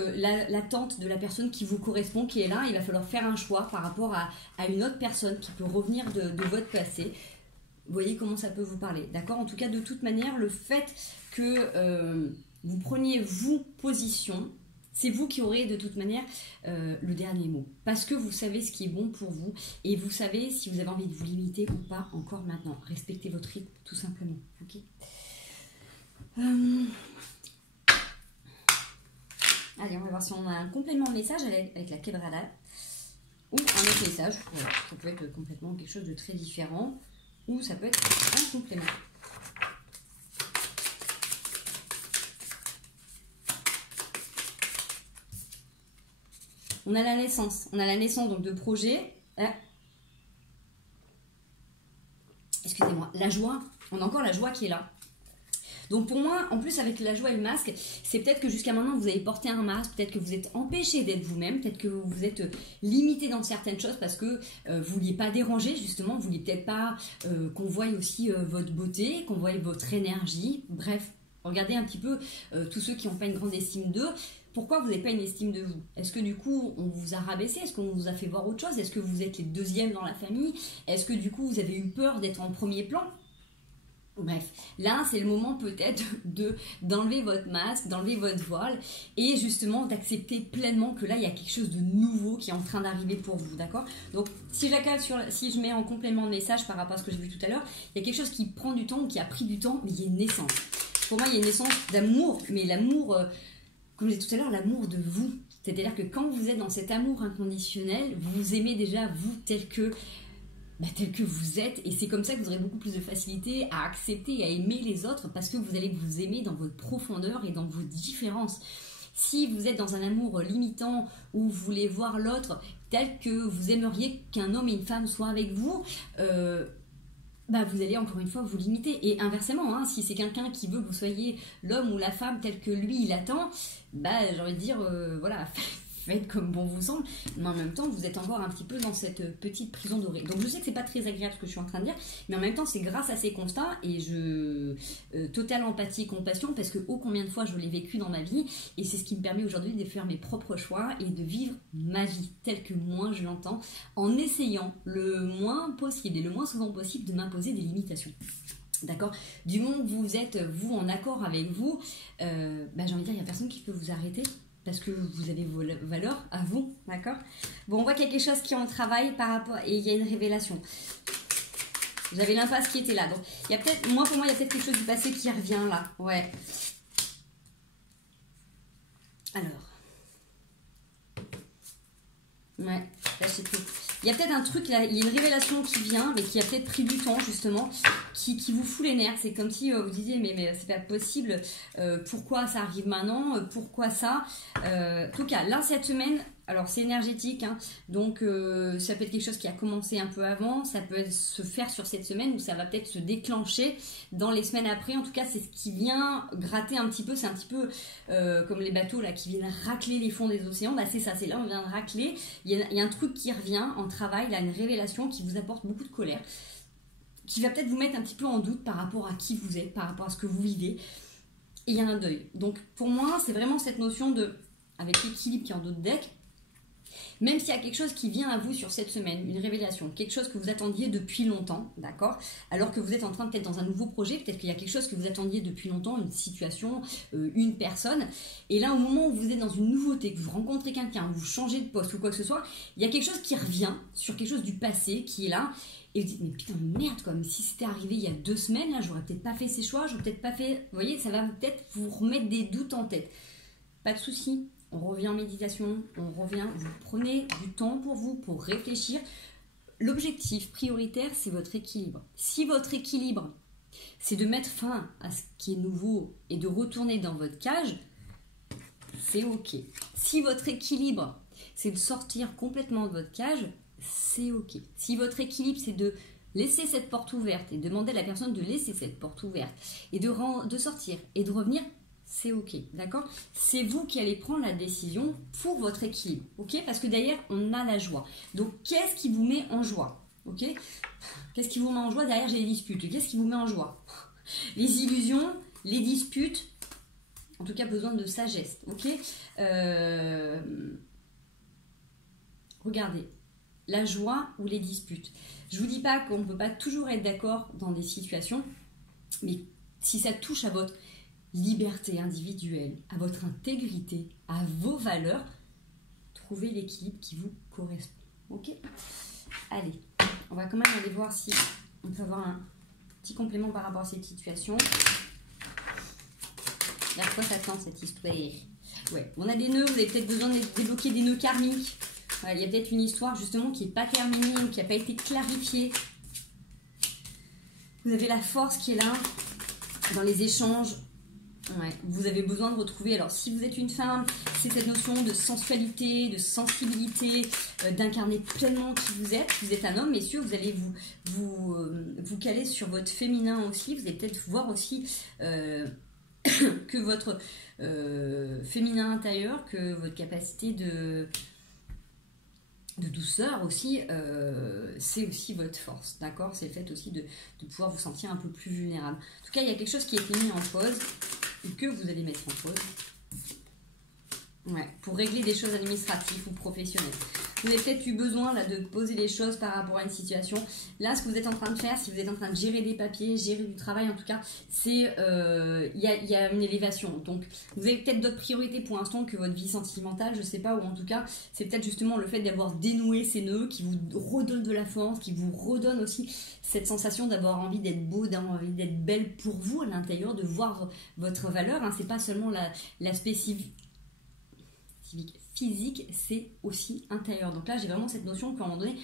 l'attente de la personne qui vous correspond, qui est là. Il va falloir faire un choix par rapport à une autre personne qui peut revenir de votre passé. Vous voyez comment ça peut vous parler, d'accord? En tout cas, de toute manière, le fait que vous preniez vous position, c'est vous qui aurez de toute manière le dernier mot. Parce que vous savez ce qui est bon pour vous et vous savez si vous avez envie de vous limiter ou pas encore maintenant. Respectez votre rythme, tout simplement, ok? Allez, on va voir si on a un complément de message avec la quebrada ou un autre message. Voilà, ça peut être complètement quelque chose de très différent ou ça peut être un complément. On a la naissance. On a la naissance donc de projets. Excusez-moi, la joie. On a encore la joie qui est là. Donc pour moi, en plus avec la joie et le masque, c'est peut-être que jusqu'à maintenant vous avez porté un masque, peut-être que vous êtes empêché d'être vous-même, peut-être que vous êtes limité dans certaines choses parce que vous ne vouliez pas déranger justement, vous ne vouliez peut-être pas qu'on voie aussi votre beauté, qu'on voie votre énergie, bref, regardez un petit peu tous ceux qui n'ont pas une grande estime d'eux. Pourquoi vous n'avez pas une estime de vous? Est-ce que du coup on vous a rabaissé? Est-ce qu'on vous a fait voir autre chose? Est-ce que vous êtes les deuxièmes dans la famille? Est-ce que du coup vous avez eu peur d'être en premier plan? Bref, là c'est le moment peut-être d'enlever votre masque, d'enlever votre voile et justement d'accepter pleinement que là il y a quelque chose de nouveau qui est en train d'arriver pour vous, d'accord? Donc si je mets en complément de message par rapport à ce que j'ai vu tout à l'heure, il y a quelque chose qui prend du temps ou qui a pris du temps, mais il y a une naissance. Pour moi il y a une naissance d'amour, mais l'amour, comme je disais tout à l'heure, l'amour de vous. C'est-à-dire que quand vous êtes dans cet amour inconditionnel, vous aimez déjà vous tel que vous êtes, et c'est comme ça que vous aurez beaucoup plus de facilité à accepter et à aimer les autres parce que vous allez vous aimer dans votre profondeur et dans vos différences. Si vous êtes dans un amour limitant où vous voulez voir l'autre tel que vous aimeriez qu'un homme et une femme soient avec vous, vous allez encore une fois vous limiter. Et inversement, hein, si c'est quelqu'un qui veut que vous soyez l'homme ou la femme tel que lui il attend, j'ai envie de dire, voilà, faites comme bon vous semble, mais en même temps vous êtes encore un petit peu dans cette petite prison dorée. Donc je sais que c'est pas très agréable ce que je suis en train de dire, mais en même temps c'est grâce à ces constats et totale empathie et compassion parce que ô combien de fois je l'ai vécu dans ma vie et c'est ce qui me permet aujourd'hui de faire mes propres choix et de vivre ma vie telle que moi je l'entends en essayant le moins possible et le moins souvent possible de m'imposer des limitations. D'accord? Du moment que vous êtes, vous, en accord avec vous, j'ai envie de dire, il n'y a personne qui peut vous arrêter parce que vous avez vos valeurs à vous, d'accord? Bon, on voit quelque chose qui est en travail par rapport... Et il y a une révélation. J'avais l'impasse qui était là. Donc, il y a peut-être... Pour moi, il y a peut-être quelque chose du passé qui revient là. Ouais. Alors... Ouais, là c'est tout. Il y a peut-être un truc là, il y a une révélation qui vient, mais qui a peut-être pris du temps justement, qui vous fout les nerfs. C'est comme si vous disiez mais c'est pas possible, pourquoi ça arrive maintenant, pourquoi ça. En tout cas, là cette semaine, alors c'est énergétique, hein, donc ça peut être quelque chose qui a commencé un peu avant, ça peut se faire sur cette semaine ou ça va peut-être se déclencher dans les semaines après. En tout cas, c'est ce qui vient gratter un petit peu, c'est un petit peu comme les bateaux là qui viennent racler les fonds des océans. Bah c'est ça, c'est là on vient de racler. Il y a un truc qui revient en travail, là, une révélation qui vous apporte beaucoup de colère, qui va peut-être vous mettre un petit peu en doute par rapport à qui vous êtes, par rapport à ce que vous vivez. Et il y a un deuil. Donc pour moi, c'est vraiment cette notion de, avec l'équilibre qui est en d'autres decks, même s'il y a quelque chose qui vient à vous sur cette semaine, une révélation, quelque chose que vous attendiez depuis longtemps, d'accord? Alors que vous êtes en train peut-être dans un nouveau projet, peut-être qu'il y a quelque chose que vous attendiez depuis longtemps, une situation, une personne, et là au moment où vous êtes dans une nouveauté, que vous rencontrez quelqu'un, vous changez de poste ou quoi que ce soit, il y a quelque chose qui revient sur quelque chose du passé qui est là, et vous dites, mais putain, merde, quoi, mais si c'était arrivé il y a 2 semaines, là, j'aurais peut-être pas fait ces choix, j'aurais peut-être pas fait... Vous voyez, ça va peut-être vous remettre des doutes en tête. Pas de souci. On revient en méditation, on revient, vous prenez du temps pour vous, pour réfléchir. L'objectif prioritaire, c'est votre équilibre. Si votre équilibre, c'est de mettre fin à ce qui est nouveau et de retourner dans votre cage, c'est ok. Si votre équilibre, c'est de sortir complètement de votre cage, c'est ok. Si votre équilibre, c'est de laisser cette porte ouverte et demander à la personne de laisser cette porte ouverte et de sortir et de revenir, c'est ok, d'accord? C'est vous qui allez prendre la décision pour votre équilibre, ok? Parce que derrière, on a la joie. Donc, qu'est-ce qui vous met en joie, ok? Qu'est-ce qui vous met en joie? Derrière, j'ai les disputes. Qu'est-ce qui vous met en joie? Les illusions, les disputes, en tout cas, besoin de sagesse, ok? Regardez, la joie ou les disputes. Je ne vous dis pas qu'on ne peut pas toujours être d'accord dans des situations, mais si ça touche à votre liberté individuelle, à votre intégrité, à vos valeurs, trouvez l'équilibre qui vous correspond. Ok? Allez, on va quand même aller voir si on peut avoir un petit complément par rapport à cette situation. Vers quoi ça tend cette histoire? Ouais, on a des nœuds, vous avez peut-être besoin de débloquer des nœuds karmiques. Ouais, il y a peut-être une histoire justement qui n'est pas terminée ou qui n'a pas été clarifiée. Vous avez la force qui est là dans les échanges. Ouais, vous avez besoin de retrouver, alors si vous êtes une femme, c'est cette notion de sensualité, de sensibilité, d'incarner pleinement qui vous êtes. Si vous êtes un homme, messieurs, vous allez vous caler sur votre féminin aussi. Vous allez peut-être voir aussi que votre féminin intérieur, que votre capacité de douceur aussi, c'est aussi votre force, d'accord? C'est le fait aussi de pouvoir vous sentir un peu plus vulnérable. En tout cas, il y a quelque chose qui a été mis en pause et que vous allez mettre en pause. Ouais, pour régler des choses administratives ou professionnelles. Vous avez peut-être eu besoin là, de poser les choses par rapport à une situation. Là, ce que vous êtes en train de faire, si vous êtes en train de gérer des papiers, gérer du travail en tout cas, c'est il y a une élévation. Donc, vous avez peut-être d'autres priorités pour l'instant que votre vie sentimentale, je ne sais pas, ou en tout cas, c'est peut-être justement le fait d'avoir dénoué ces nœuds qui vous redonnent de la force, qui vous redonnent aussi cette sensation d'avoir envie d'être beau, d'avoir envie d'être belle pour vous à l'intérieur, de voir votre valeur. Hein. C'est pas seulement l'aspect physique, c'est aussi intérieur. Donc là, j'ai vraiment cette notion qu'à un moment donné,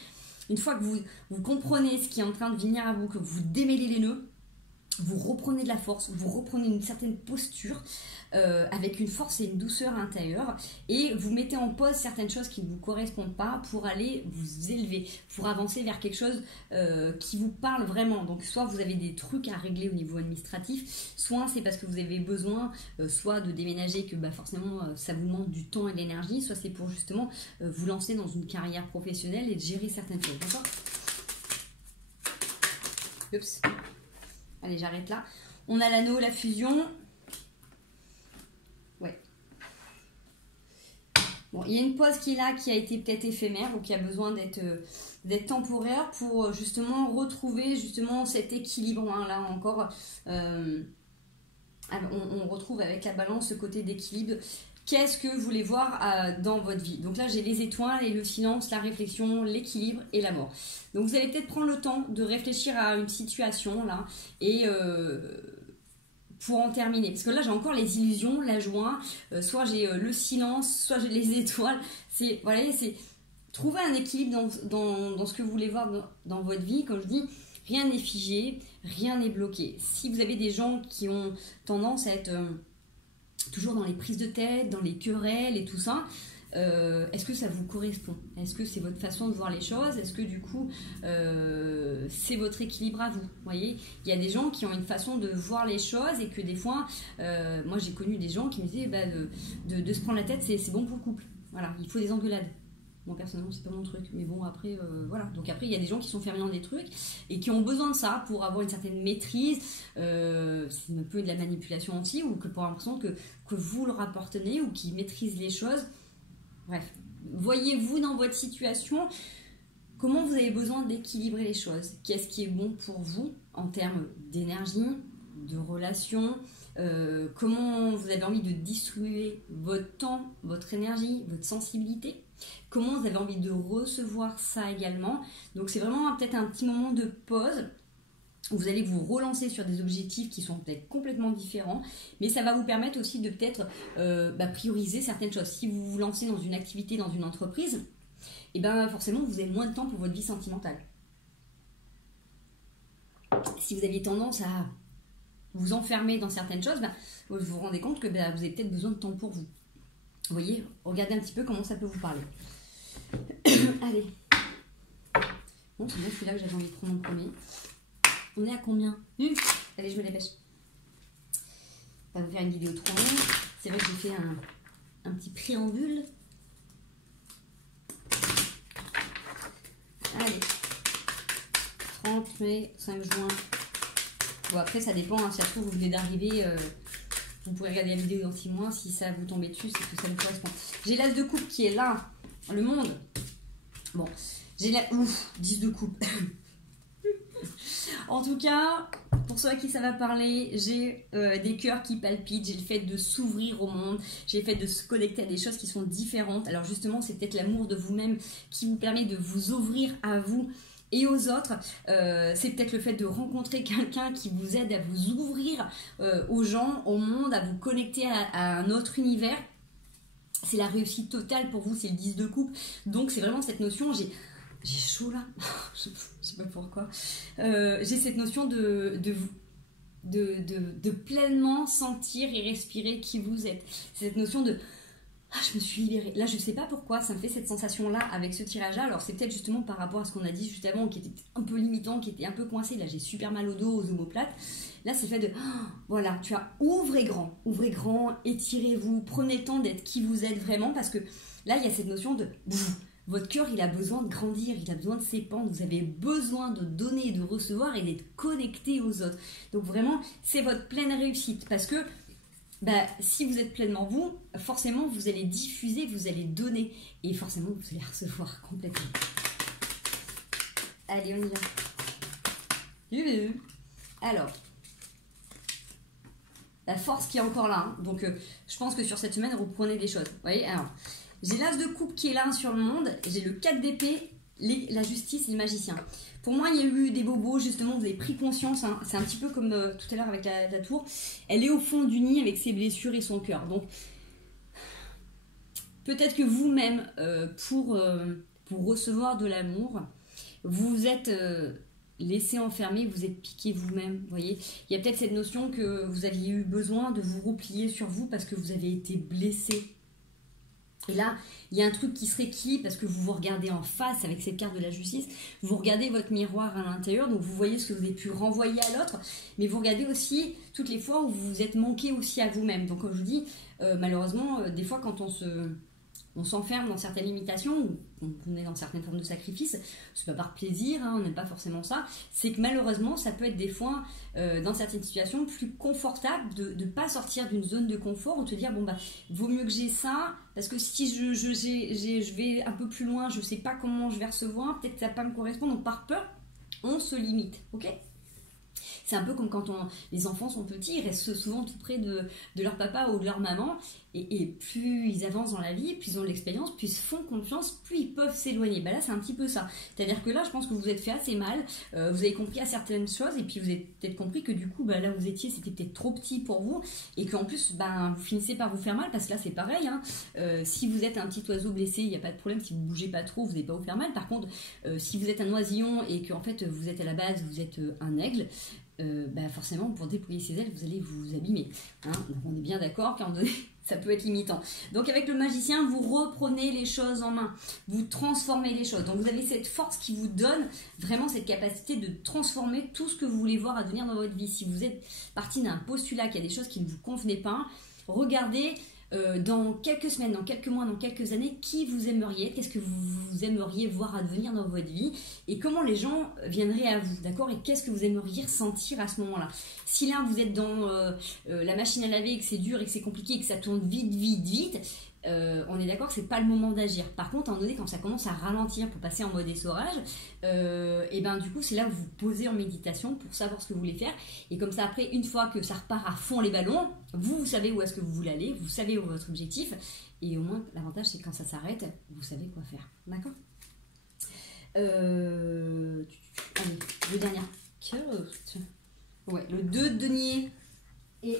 une fois que vous comprenez ce qui est en train de venir à vous, que vous démêlez les nœuds, vous reprenez de la force, vous reprenez une certaine posture avec une force et une douceur intérieure et vous mettez en pause certaines choses qui ne vous correspondent pas pour aller vous élever, pour avancer vers quelque chose qui vous parle vraiment. Donc soit vous avez des trucs à régler au niveau administratif, soit c'est parce que vous avez besoin soit de déménager, que forcément ça vous demande du temps et de l'énergie, soit c'est pour justement vous lancer dans une carrière professionnelle et de gérer certaines choses, d'accord? Oups. Allez, j'arrête là. On a l'anneau, la fusion. Ouais. Bon, il y a une pause qui est là, qui a été peut-être éphémère ou qui a besoin d'être temporaire pour justement retrouver justement cet équilibre. Hein. Là encore, on retrouve avec la balance ce côté d'équilibre. Qu'est-ce que vous voulez voir dans votre vie? Donc là, j'ai les étoiles et le silence, la réflexion, l'équilibre et la mort. Donc vous allez peut-être prendre le temps de réfléchir à une situation là et pour en terminer. Parce que là, j'ai encore les illusions, la joie, soit j'ai le silence, soit j'ai les étoiles. C'est trouver un équilibre dans ce que vous voulez voir dans votre vie. Comme je dis, rien n'est figé, rien n'est bloqué. Si vous avez des gens qui ont tendance à être toujours dans les prises de tête, dans les querelles et tout ça, est-ce que ça vous correspond? Est-ce que c'est votre façon de voir les choses? Est-ce que du coup c'est votre équilibre à vous? Vous voyez, il y a des gens qui ont une façon de voir les choses et que des fois, moi j'ai connu des gens qui me disaient de se prendre la tête, c'est bon pour le couple. Voilà, il faut des engueulades. Moi personnellement c'est pas mon truc, mais bon après voilà. Donc après il y a des gens qui sont fermés dans des trucs et qui ont besoin de ça pour avoir une certaine maîtrise. C'est un peu de la manipulation aussi, ou que pour l'impression que vous leur appartenez ou qui maîtrisent les choses. Bref, voyez-vous dans votre situation comment vous avez besoin d'équilibrer les choses. Qu'est-ce qui est bon pour vous en termes d'énergie, de relations, comment vous avez envie de distribuer votre temps, votre énergie, votre sensibilité. Comment vous avez envie de recevoir ça également. Donc c'est vraiment peut-être un petit moment de pause où vous allez vous relancer sur des objectifs qui sont peut-être complètement différents, mais ça va vous permettre aussi de peut-être prioriser certaines choses. Si vous vous lancez dans une activité, dans une entreprise, et forcément vous avez moins de temps pour votre vie sentimentale. Si vous aviez tendance à vous enfermer dans certaines choses, vous vous rendez compte que vous avez peut-être besoin de temps pour vous. Vous voyez, regardez un petit peu comment ça peut vous parler. Allez. Bon, c'est bon, celui-là que j'avais envie de prendre en premier. On est à combien? Allez, je me dépêche. On va vous faire une vidéo trop longue. C'est vrai que j'ai fait un petit préambule. Allez. 30 mai, 5 juin. Bon, après, ça dépend. Hein, si ça se trouve, vous venez d'arriver... vous pourrez regarder la vidéo dans 6 mois. Si ça vous tombe dessus, c'est que ça vous correspond. J'ai l'as de coupe qui est là. Le monde. Bon. J'ai la... 10 de coupe. En tout cas, pour ceux à qui ça va parler, j'ai des cœurs qui palpitent. J'ai le fait de s'ouvrir au monde. J'ai le fait de se connecter à des choses qui sont différentes. Alors justement, c'est peut-être l'amour de vous-même qui vous permet de vous ouvrir à vous et aux autres. C'est peut-être le fait de rencontrer quelqu'un qui vous aide à vous ouvrir aux gens, au monde, à vous connecter à un autre univers. C'est la réussite totale pour vous, c'est le 10 de coupe. Donc c'est vraiment cette notion, j'ai chaud là, je sais pas pourquoi. J'ai cette notion de pleinement sentir et respirer qui vous êtes. C'est cette notion de je me suis libérée. Là, je sais pas pourquoi ça me fait cette sensation-là avec ce tirage-là. Alors, c'est peut-être justement par rapport à ce qu'on a dit juste avant, qui était un peu limitant, qui était un peu coincé. Là, j'ai super mal au dos, aux omoplates. Là, c'est le fait de voilà, tu as ouvrez grand, étirez-vous, prenez le temps d'être qui vous êtes vraiment, parce que là, il y a cette notion de votre cœur, il a besoin de grandir, il a besoin de s'épandre, vous avez besoin de donner, de recevoir et d'être connecté aux autres. Donc vraiment, c'est votre pleine réussite, parce que si vous êtes pleinement vous, forcément, vous allez diffuser, vous allez donner, et forcément, vous allez recevoir complètement. Allez, on y va. Alors, la force qui est encore là, hein. Donc je pense que sur cette semaine, vous reprenez des choses. Vous voyez, alors, j'ai l'as de coupe qui est là sur le monde, j'ai le 4 d'épée, la justice et le magicien. Pour moi, il y a eu des bobos, justement, vous avez pris conscience, hein. C'est un petit peu comme tout à l'heure avec la tour. Elle est au fond du nid avec ses blessures et son cœur. Donc, peut-être que vous-même, pour recevoir de l'amour, vous vous êtes laissé enfermer, vous êtes piqué vous-même. Vous voyez, il y a peut-être cette notion que vous aviez eu besoin de vous replier sur vous parce que vous avez été blessé. Et là, il y a un truc qui se rééquilibre parce que vous vous regardez en face avec cette carte de la justice. Vous regardez votre miroir à l'intérieur, donc vous voyez ce que vous avez pu renvoyer à l'autre. Mais vous regardez aussi toutes les fois où vous vous êtes manqué aussi à vous-même. Donc comme je vous dis, malheureusement, des fois quand on s'enferme dans certaines limitations, on est dans certaines formes de sacrifice, c'est pas par plaisir, hein, on n'aime pas forcément ça, c'est que malheureusement ça peut être des fois, dans certaines situations, plus confortable de ne pas sortir d'une zone de confort ou de se dire, vaut mieux que j'ai ça, parce que si je vais un peu plus loin, je sais pas comment je vais recevoir, peut-être que ça va pas me correspondre, donc par peur, on se limite, ok ? C'est un peu comme quand les enfants sont petits, ils restent souvent tout près de leur papa ou de leur maman, et plus ils avancent dans la vie, plus ils ont de l'expérience, plus ils se font confiance, plus ils peuvent s'éloigner. Là, c'est un petit peu ça. C'est-à-dire que là, je pense que vous êtes fait assez mal, vous avez compris à certaines choses, et puis vous avez peut-être compris que du coup, là où vous étiez, c'était peut-être trop petit pour vous, et qu'en plus, vous finissez par vous faire mal, parce que là, c'est pareil, hein. Si vous êtes un petit oiseau blessé, il n'y a pas de problème, si vous ne bougez pas trop, vous n'allez pas vous faire mal. Par contre, si vous êtes un oisillon, et qu'en fait, vous êtes à la base, vous êtes un aigle, forcément, pour déployer ses ailes, vous allez vous abîmer. Hein. Donc on est bien d'accord qu'à un moment donné, ça peut être limitant. Donc avec le magicien, vous reprenez les choses en main, vous transformez les choses. Donc vous avez cette force qui vous donne vraiment cette capacité de transformer tout ce que vous voulez voir advenir dans votre vie. Si vous êtes parti d'un postulat qu'il y a des choses qui ne vous convenaient pas, regardez dans quelques semaines, dans quelques mois, dans quelques années, qui vous aimeriez, qu'est-ce que vous aimeriez voir advenir dans votre vie et comment les gens viendraient à vous, d'accord, et qu'est-ce que vous aimeriez ressentir à ce moment-là. Si là vous êtes dans la machine à laver et que c'est dur et que c'est compliqué et que ça tourne vite, on est d'accord que c'est pas le moment d'agir. Par contre, à un moment donné, quand ça commence à ralentir pour passer en mode essorage, et du coup, c'est là où vous posez en méditation pour savoir ce que vous voulez faire. Et comme ça, après, une fois que ça repart à fond les ballons, vous savez où est-ce que vous voulez aller, vous savez où est votre objectif. Et au moins, l'avantage, c'est que quand ça s'arrête, vous savez quoi faire. D'accord ? Allez, le dernier. Ouais, le 2 de denier. Et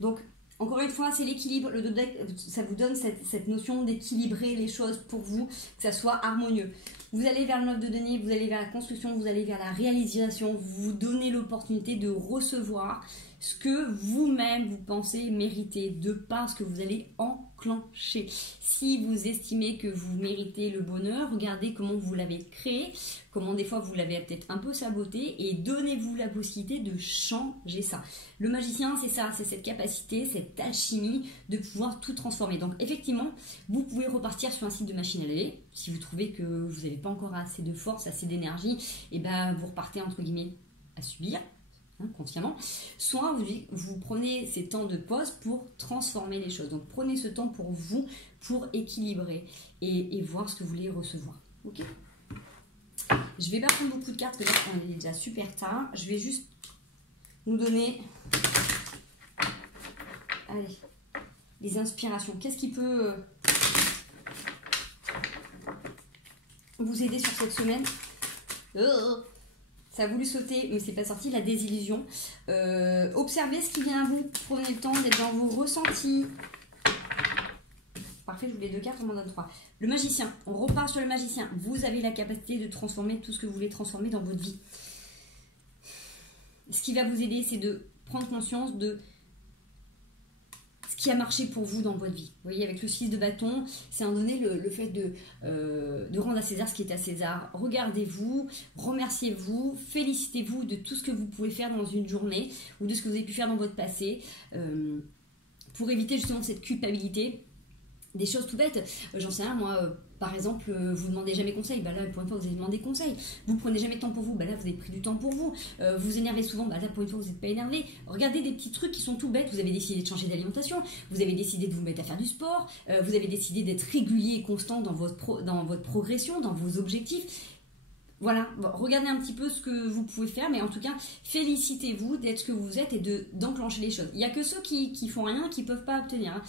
donc, encore une fois, c'est l'équilibre. Le deck, ça vous donne cette notion d'équilibrer les choses pour vous, que ça soit harmonieux. Vous allez vers le 9 de denier, vous allez vers la construction, vous allez vers la réalisation, vous vous donnez l'opportunité de recevoir ce que vous-même vous pensez mériter de par ce que vous allez enclencher. Si vous estimez que vous méritez le bonheur, regardez comment vous l'avez créé, comment des fois vous l'avez peut-être un peu saboté et donnez-vous la possibilité de changer ça. Le magicien, c'est ça, c'est cette capacité, cette alchimie de pouvoir tout transformer. Donc effectivement, vous pouvez repartir sur un site de machine à laver. Si vous trouvez que vous n'avez pas encore assez de force, assez d'énergie, et vous repartez entre guillemets à subir. Consciemment, soit vous prenez ces temps de pause pour transformer les choses. Donc prenez ce temps pour vous, pour équilibrer et voir ce que vous voulez recevoir. Ok. Je vais pas prendre beaucoup de cartes parce que là on est déjà super tard. Je vais juste nous donner les inspirations. Qu'est-ce qui peut vous aider sur cette semaine. Ça a voulu sauter, mais c'est pas sorti, la désillusion. Observez ce qui vient à vous. Prenez le temps d'être dans vos ressentis. Parfait, je voulais 2 cartes, on m'en donne 3. Le magicien, on repart sur le magicien. Vous avez la capacité de transformer tout ce que vous voulez transformer dans votre vie. Ce qui va vous aider, c'est de prendre conscience de ce qui a marché pour vous dans votre vie. Vous voyez, avec le 6 de bâton, c'est un donné le fait de rendre à César ce qui est à César. Regardez-vous, remerciez-vous, félicitez-vous de tout ce que vous pouvez faire dans une journée ou de ce que vous avez pu faire dans votre passé pour éviter justement cette culpabilité. Des choses tout bêtes, j'en sais rien, moi, par exemple, vous demandez jamais conseil, bah là, pour une fois, vous avez demandé conseil. Vous prenez jamais de temps pour vous, bah là, vous avez pris du temps pour vous. Vous énervez souvent, bah là, pour une fois, vous n'êtes pas énervé. Regardez des petits trucs qui sont tout bêtes. Vous avez décidé de changer d'alimentation, vous avez décidé de vous mettre à faire du sport, vous avez décidé d'être régulier et constant dans votre progression, dans vos objectifs. Voilà, bon, regardez un petit peu ce que vous pouvez faire, mais en tout cas, félicitez-vous d'être ce que vous êtes et d'enclencher les choses. Il n'y a que ceux qui font rien qui ne peuvent pas obtenir. Hein.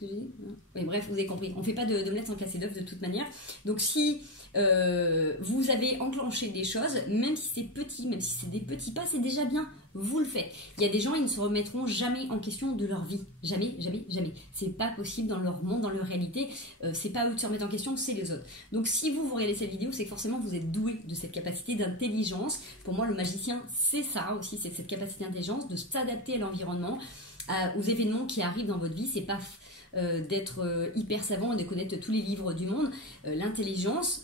Oui, bref, vous avez compris. On ne fait pas d'omelette sans casser d'œuf de toute manière. Donc si vous avez enclenché des choses, même si c'est petit, même si c'est des petits pas, c'est déjà bien. Vous le faites. Il y a des gens, ils ne se remettront jamais en question de leur vie. Jamais, jamais, jamais. C'est pas possible dans leur monde, dans leur réalité. C'est pas eux de se remettre en question, c'est les autres. Donc si vous regardez cette vidéo, c'est que forcément vous êtes doué de cette capacité d'intelligence. Pour moi, le magicien, c'est ça aussi, c'est cette capacité d'intelligence, de s'adapter à l'environnement, aux événements qui arrivent dans votre vie. C'est pas d'être hyper savant et de connaître tous les livres du monde. L'intelligence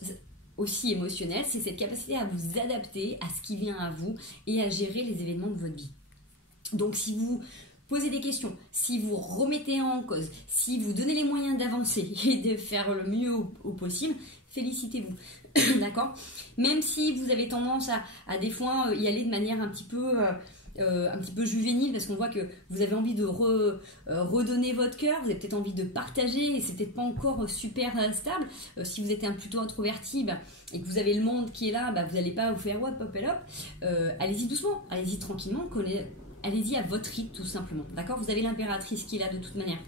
aussi émotionnelle, c'est cette capacité à vous adapter à ce qui vient à vous et à gérer les événements de votre vie. Donc si vous posez des questions, si vous remettez en cause, si vous donnez les moyens d'avancer et de faire le mieux au possible, félicitez-vous. D'accord? Même si vous avez tendance à des fois y aller de manière un petit peu juvénile, parce qu'on voit que vous avez envie de redonner votre cœur, vous avez peut-être envie de partager et c'est peut-être pas encore super stable. Si vous êtes plutôt introverti et que vous avez le monde qui est là, vous n'allez pas vous faire hop hop et hop. Allez-y doucement, allez-y tranquillement, allez-y à votre rythme tout simplement. D'accord? Vous avez l'impératrice qui est là de toute manière.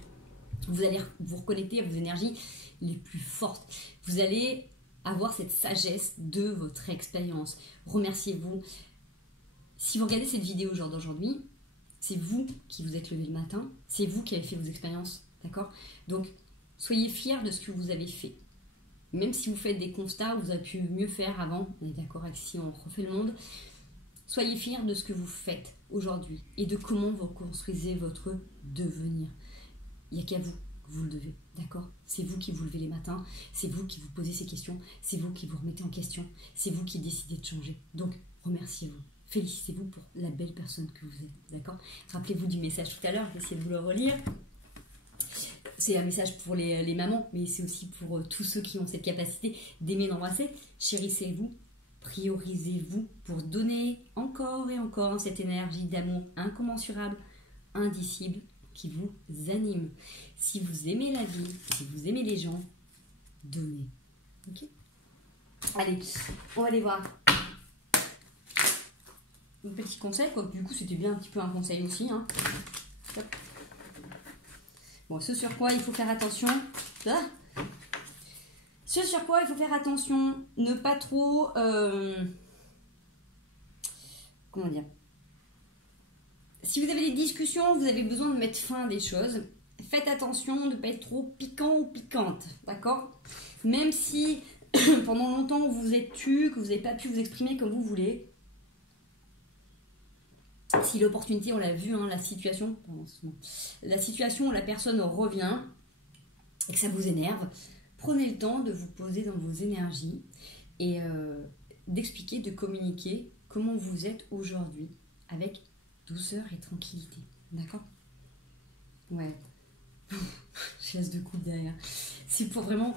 Vous allez vous reconnecter à vos énergies les plus fortes. Vous allez avoir cette sagesse de votre expérience. Remerciez-vous. Si vous regardez cette vidéo au jour d'aujourd'hui, c'est vous qui vous êtes levé le matin, c'est vous qui avez fait vos expériences, d'accord? Donc, soyez fiers de ce que vous avez fait. Même si vous faites des constats, vous avez pu mieux faire avant, on est d'accord avec si on refait le monde, soyez fiers de ce que vous faites aujourd'hui et de comment vous construisez votre devenir. Il n'y a qu'à vous que vous le devez, d'accord? C'est vous qui vous levez les matins, c'est vous qui vous posez ces questions, c'est vous qui vous remettez en question, c'est vous qui décidez de changer. Donc, remerciez-vous. Félicitez-vous pour la belle personne que vous êtes, d'accord? Rappelez-vous du message tout à l'heure, essayez de vous le relire. C'est un message pour les mamans, mais c'est aussi pour tous ceux qui ont cette capacité d'aimer, d'embrasser. Chérissez-vous, priorisez-vous pour donner encore et encore cette énergie d'amour incommensurable, indicible, qui vous anime. Si vous aimez la vie, si vous aimez les gens, donnez. Ok? Allez, on va aller voir. Un petit conseil, quoi. Du coup, c'était bien un petit peu un conseil aussi. Hein. Bon, ce sur quoi il faut faire attention. Ce sur quoi il faut faire attention, ne pas trop... comment dire? Si vous avez des discussions, vous avez besoin de mettre fin à des choses. Faites attention de ne pas être trop piquant ou piquante, d'accord? Même si pendant longtemps vous vous êtes tu, que vous n'avez pas pu vous exprimer comme vous voulez. Si l'opportunité, on l'a vu, hein, la situation où la personne revient et que ça vous énerve, prenez le temps de vous poser dans vos énergies et d'expliquer, de communiquer comment vous êtes aujourd'hui avec douceur et tranquillité. D'accord? Ouais. Chasse de coupe derrière. C'est pour vraiment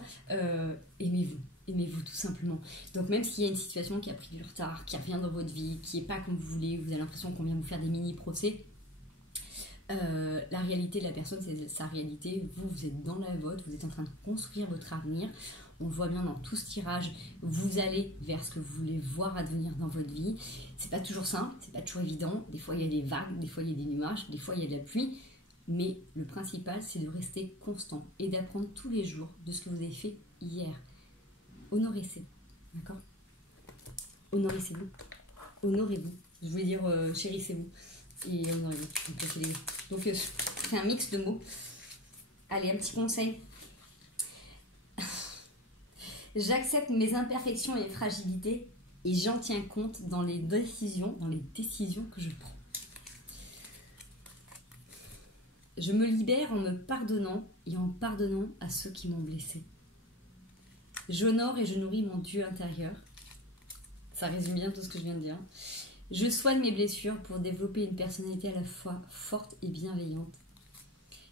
aimez-vous. Aimez-vous tout simplement. Donc même s'il y a une situation qui a pris du retard, qui revient dans votre vie, qui n'est pas comme vous voulez, vous avez l'impression qu'on vient vous faire des mini-procès, la réalité de la personne, c'est sa réalité. Vous êtes dans la vôtre, vous êtes en train de construire votre avenir. On le voit bien dans tout ce tirage, vous allez vers ce que vous voulez voir advenir dans votre vie. C'est pas toujours simple, c'est pas toujours évident. Des fois il y a des vagues, des fois il y a des nuages, des fois il y a de la pluie. Mais le principal, c'est de rester constant et d'apprendre tous les jours de ce que vous avez fait hier. honorez-vous. D'accord? Honorez-vous. Honorez-vous. Je voulais dire chérissez-vous. Et honorez-vous. Donc c'est un mix de mots. Allez, un petit conseil. J'accepte mes imperfections et fragilités et j'en tiens compte dans les décisions que je prends. Je me libère en me pardonnant et en pardonnant à ceux qui m'ont blessé. J'honore et je nourris mon Dieu intérieur. Ça résume bien tout ce que je viens de dire. Je soigne mes blessures pour développer une personnalité à la fois forte et bienveillante.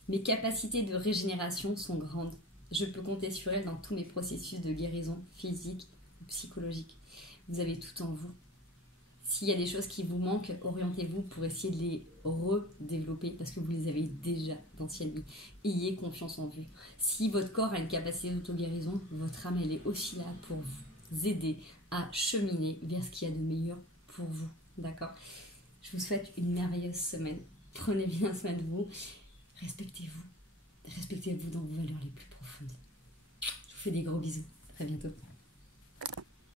Mes capacités de régénération sont grandes. Je peux compter sur elles dans tous mes processus de guérison physique ou psychologique. Vous avez tout en vous. S'il y a des choses qui vous manquent, orientez-vous pour essayer de les redévelopper parce que vous les avez déjà d'ancienne vie. Ayez confiance en vous. Si votre corps a une capacité d'auto-guérison, votre âme elle est aussi là pour vous aider à cheminer vers ce qu'il y a de meilleur pour vous. D'accord? Je vous souhaite une merveilleuse semaine. Prenez bien soin de vous. Respectez-vous. Respectez-vous dans vos valeurs les plus profondes. Je vous fais des gros bisous. À très bientôt.